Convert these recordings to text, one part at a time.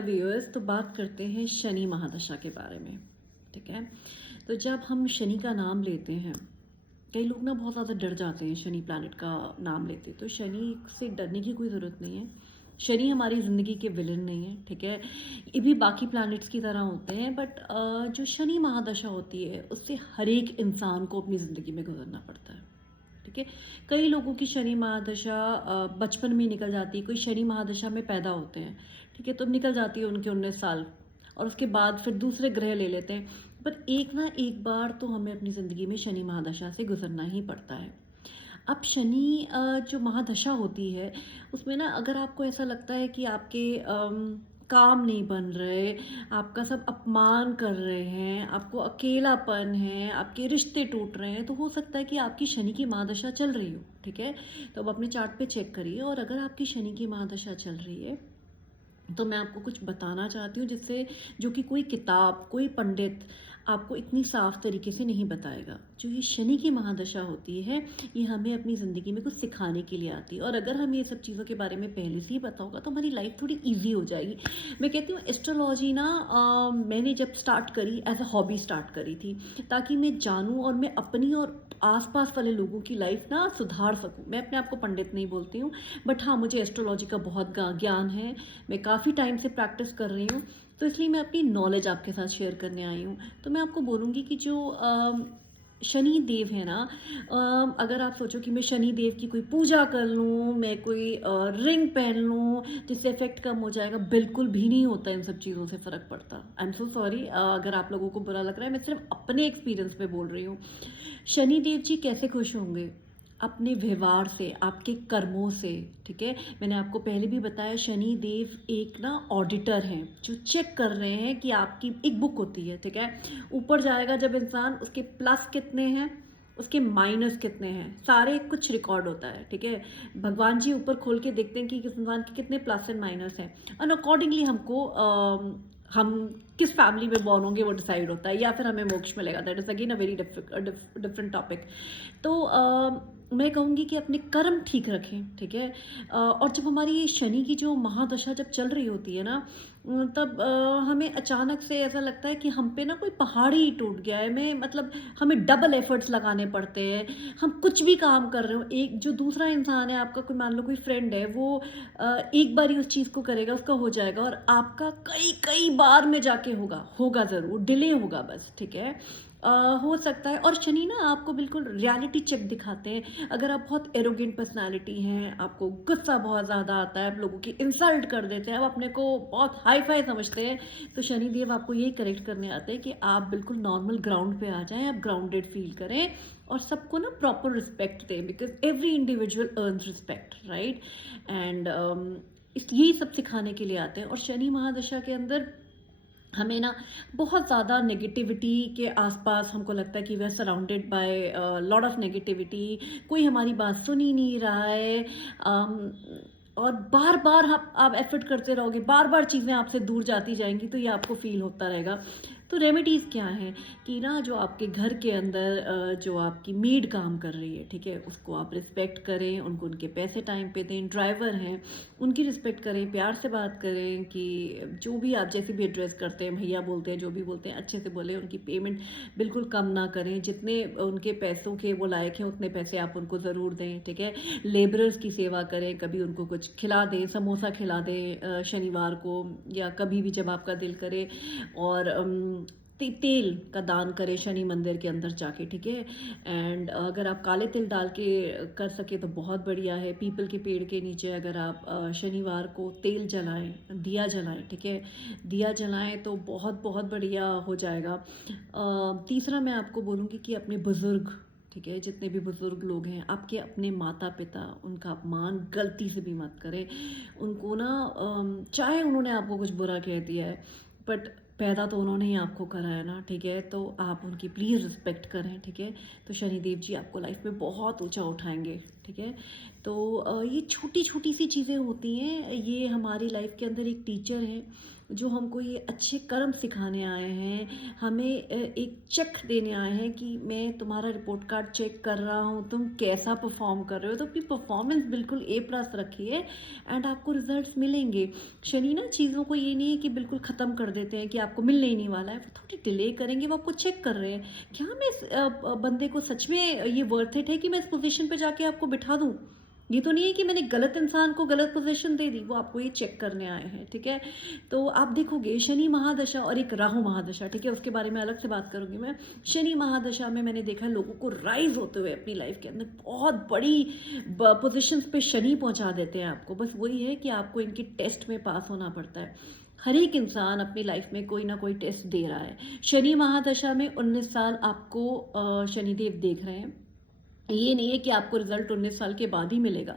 Viewers, तो बात करते हैं शनि महादशा के बारे में। ठीक है। तो जब हम शनि का नाम लेते हैं, कई लोग ना बहुत ज़्यादा डर जाते हैं शनि प्लैनेट का नाम लेते। तो शनि से डरने की कोई ज़रूरत नहीं है। शनि हमारी ज़िंदगी के विलन नहीं है। ठीक है। ये भी बाकी प्लैनेट्स की तरह होते हैं, बट जो शनि महादशा होती है उससे हर एक इंसान को अपनी ज़िंदगी में गुजरना पड़ता है। ठीक है। कई लोगों की शनि महादशा बचपन में निकल जाती है। कोई शनि महादशा में पैदा होते हैं, ठीक है, तो निकल जाती है उनके 19 साल, और उसके बाद फिर दूसरे ग्रह ले लेते हैं। पर एक ना एक बार तो हमें अपनी ज़िंदगी में शनि महादशा से गुजरना ही पड़ता है। अब शनि जो महादशा होती है, उसमें ना अगर आपको ऐसा लगता है कि आपके काम नहीं बन रहे, आपका सब अपमान कर रहे हैं, आपको अकेलापन है, आपके रिश्ते टूट रहे हैं, तो हो सकता है कि आपकी शनि की महादशा चल रही हो। ठीक है। तो अब अपने चार्ट पे चेक करिए, और अगर आपकी शनि की महादशा चल रही है तो मैं आपको कुछ बताना चाहती हूँ, जिससे जो कि कोई किताब, कोई पंडित आपको इतनी साफ तरीके से नहीं बताएगा। जो ये शनि की महादशा होती है, ये हमें अपनी ज़िंदगी में कुछ सिखाने के लिए आती है, और अगर हमें ये सब चीज़ों के बारे में पहले से ही पता होगा तो हमारी लाइफ थोड़ी ईजी हो जाएगी। मैं कहती हूँ एस्ट्रोलॉजी ना मैंने जब स्टार्ट करी एज अ हॉबी स्टार्ट करी थी, ताकि मैं जानूँ और मैं अपनी और आसपास वाले लोगों की लाइफ ना सुधार सकूँ। मैं अपने आप को पंडित नहीं बोलती हूँ, बट हाँ, मुझे एस्ट्रोलॉजी का बहुत ज्ञान है। मैं काफ़ी टाइम से प्रैक्टिस कर रही हूँ, तो इसलिए मैं अपनी नॉलेज आपके साथ शेयर करने आई हूँ। तो मैं आपको बोलूँगी कि जो शनि देव है ना, अगर आप सोचो कि मैं शनि देव की कोई पूजा कर लूँ, मैं कोई रिंग पहन लूँ जिससे इफेक्ट कम हो जाएगा, बिल्कुल भी नहीं होता। इन सब चीज़ों से फ़र्क पड़ता। आई एम सो सॉरी अगर आप लोगों को बुरा लग रहा है। मैं सिर्फ अपने एक्सपीरियंस पे बोल रही हूँ। शनि देव जी कैसे खुश होंगे? अपने व्यवहार से, आपके कर्मों से। ठीक है। मैंने आपको पहले भी बताया, शनि देव एक ना ऑडिटर हैं, जो चेक कर रहे हैं कि आपकी एक बुक होती है। ठीक है। ऊपर जाएगा जब इंसान, उसके प्लस कितने हैं, उसके माइनस कितने हैं, सारे कुछ रिकॉर्ड होता है। ठीक है। भगवान जी ऊपर खोल के देखते हैं कि किस इंसान के कितने प्लस एंड माइनस हैं, और अकॉर्डिंगली हमको हम किस फैमिली में बॉर्न होंगे वो डिसाइड होता है, या फिर हमें मोक्ष मिलेगा। That is again a very different topic. तो मैं कहूँगी कि अपने कर्म ठीक रखें। ठीक है। और जब हमारी ये शनि की जो महादशा जब चल रही होती है ना, तब हमें अचानक से ऐसा लगता है कि हम पे ना कोई पहाड़ ही टूट गया है। मैं मतलब हमें डबल एफर्ट्स लगाने पड़ते हैं। हम कुछ भी काम कर रहे हो, एक जो दूसरा इंसान है आपका, कोई मान लो कोई फ्रेंड है, वो एक बार ही उस चीज़ को करेगा, उसका हो जाएगा, और आपका कई कई बार में जाके होगा ज़रूर, डिले होगा बस। ठीक है। हो सकता है। और शनि ना आपको बिल्कुल रियलिटी चेक दिखाते हैं। अगर आप बहुत एरोगेंट पर्सनालिटी हैं, आपको गुस्सा बहुत ज़्यादा आता है, आप लोगों की इंसल्ट कर देते हैं, आप अपने को बहुत हाई फाई समझते हैं, तो शनि देव आपको यही करेक्ट करने आते हैं कि आप बिल्कुल नॉर्मल ग्राउंड पे आ जाएं, आप ग्राउंडेड फील करें, और सबको ना प्रॉपर रिस्पेक्ट दें, because every individual earns respect, right. And यही सब सिखाने के लिए आते हैं। और शनि महादशा के अंदर हमें ना बहुत ज़्यादा नेगेटिविटी के आसपास हमको लगता है कि we are surrounded by lot of negativity, कोई हमारी बात सुन ही नहीं रहा है। और बार बार आप एफर्ट करते रहोगे, बार बार चीज़ें आपसे दूर जाती जाएंगी, तो ये आपको फील होता रहेगा। तो रेमेडीज़ क्या हैं कि ना, जो आपके घर के अंदर जो आपकी मेड काम कर रही है, ठीक है, उसको आप रिस्पेक्ट करें, उनको उनके पैसे टाइम पे दें। ड्राइवर हैं, उनकी रिस्पेक्ट करें, प्यार से बात करें, कि जो भी आप जैसे भी एड्रेस करते हैं, भैया बोलते हैं, जो भी बोलते हैं, अच्छे से बोलें। उनकी पेमेंट बिल्कुल कम ना करें, जितने उनके पैसों के वो लायक हैं उतने पैसे आप उनको ज़रूर दें। ठीक है। लेबरर्स की सेवा करें, कभी उनको कुछ खिला दें, समोसा खिला दें शनिवार को, या कभी भी जब आपका दिल करे। और तेल का दान करें शनि मंदिर के अंदर जाके। ठीक है। एंड अगर आप काले तिल डाल के कर सके तो बहुत बढ़िया है। पीपल के पेड़ के नीचे अगर आप शनिवार को तेल जलाएं, दिया जलाएं, ठीक है, दिया जलाएं, तो बहुत बहुत बढ़िया हो जाएगा। तीसरा मैं आपको बोलूँगी कि अपने बुज़ुर्ग, ठीक है, जितने भी बुज़ुर्ग लोग हैं, आपके अपने माता पिता, उनका अपमान गलती से भी मत करें। उनको ना चाहे उन्होंने आपको कुछ बुरा कह दिया है, बट पैदा तो उन्होंने ही आपको करा है ना, ठीक है? तो आप उनकी प्लीज़ रिस्पेक्ट करें, ठीक है? तो शनिदेव जी आपको लाइफ में बहुत ऊँचा उठाएँगे, ठीक है? तो ये छोटी-छोटी सी चीज़ें होती हैं, ये हमारी लाइफ के अंदर एक टीचर हैं, जो हमको ये अच्छे कर्म सिखाने आए हैं, हमें एक चेक देने आए हैं कि मैं तुम्हारा रिपोर्ट कार्ड चेक कर रहा हूँ, तुम कैसा परफ़ॉर्म कर रहे हो, तो अपनी परफ़ॉर्मेंस बिल्कुल ए प्लस रखिए एंड आपको रिज़ल्ट्स मिलेंगे। शनि ना चीज़ों को ये नहीं है कि बिल्कुल ख़त्म कर देते हैं कि आपको मिलने ही नहीं वाला है, वो थोड़ी डिले करेंगे, वो आपको चेक कर रहे हैं। क्या मैं इस बंदे को सच में ये वर्थ इट है कि मैं इस पोज़ीशन पे जाके आपको बिठा दूँ? ये तो नहीं है कि मैंने गलत इंसान को गलत पोज़ीशन दे दी, वो आपको ये चेक करने आए हैं, ठीक है? तो आप देखोगे शनि महादशा और एक राहु महादशा, ठीक है? उसके बारे में अलग से बात करूँगी मैं। शनि महादशा में मैंने देखा है लोगों को राइज़ होते हुए अपनी लाइफ़ के अंदर बहुत बड़ी पोज़ीशंस पे शनि पहुँचा देते हैं आपको। बस वही है कि आपको इनकी टेस्ट में पास होना पड़ता है। हर एक इंसान अपनी लाइफ में कोई ना कोई टेस्ट दे रहा है। शनि महादशा में 19 साल आपको शनिदेव देख रहे हैं। ये नहीं है कि आपको रिजल्ट 19 साल के बाद ही मिलेगा,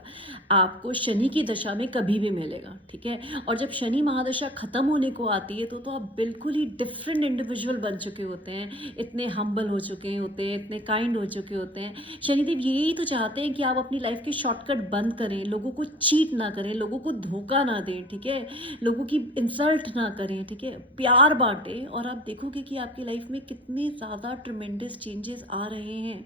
आपको शनि की दशा में कभी भी मिलेगा, ठीक है? और जब शनि महादशा ख़त्म होने को आती है तो आप बिल्कुल ही डिफरेंट इंडिविजुअल बन चुके होते हैं, इतने हम्बल हो चुके होते हैं, इतने काइंड हो चुके होते हैं। शनिदेव यही तो चाहते हैं कि आप अपनी लाइफ के शॉर्टकट बंद करें, लोगों को चीट ना करें, लोगों को धोखा ना दें, ठीक है? लोगों की इंसल्ट ना करें, ठीक है? प्यार बाँटें और आप देखोगे कि आपकी लाइफ में कितने ज़्यादा ट्रेमेंडस चेंजेस आ रहे हैं।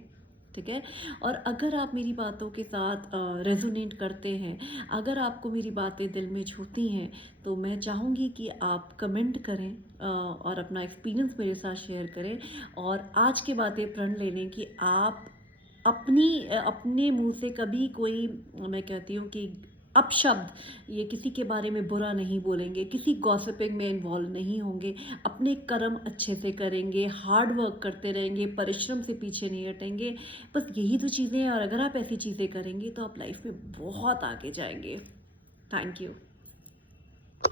ठीक है? और अगर आप मेरी बातों के साथ रेज़ोनेट करते हैं, अगर आपको मेरी बातें दिल में छूती हैं, तो मैं चाहूँगी कि आप कमेंट करें और अपना एक्सपीरियंस मेरे साथ शेयर करें और आज की बातें प्रण ले लें कि आप अपने मुँह से कभी कोई मैं कहती हूँ कि अपशब्द ये किसी के बारे में बुरा नहीं बोलेंगे, किसी गॉसिपिंग में इन्वॉल्व नहीं होंगे, अपने कर्म अच्छे से करेंगे, हार्ड वर्क करते रहेंगे, परिश्रम से पीछे नहीं हटेंगे। बस यही तो चीज़ें हैं और अगर आप ऐसी चीज़ें करेंगे तो आप लाइफ में बहुत आगे जाएँगे। Thank you.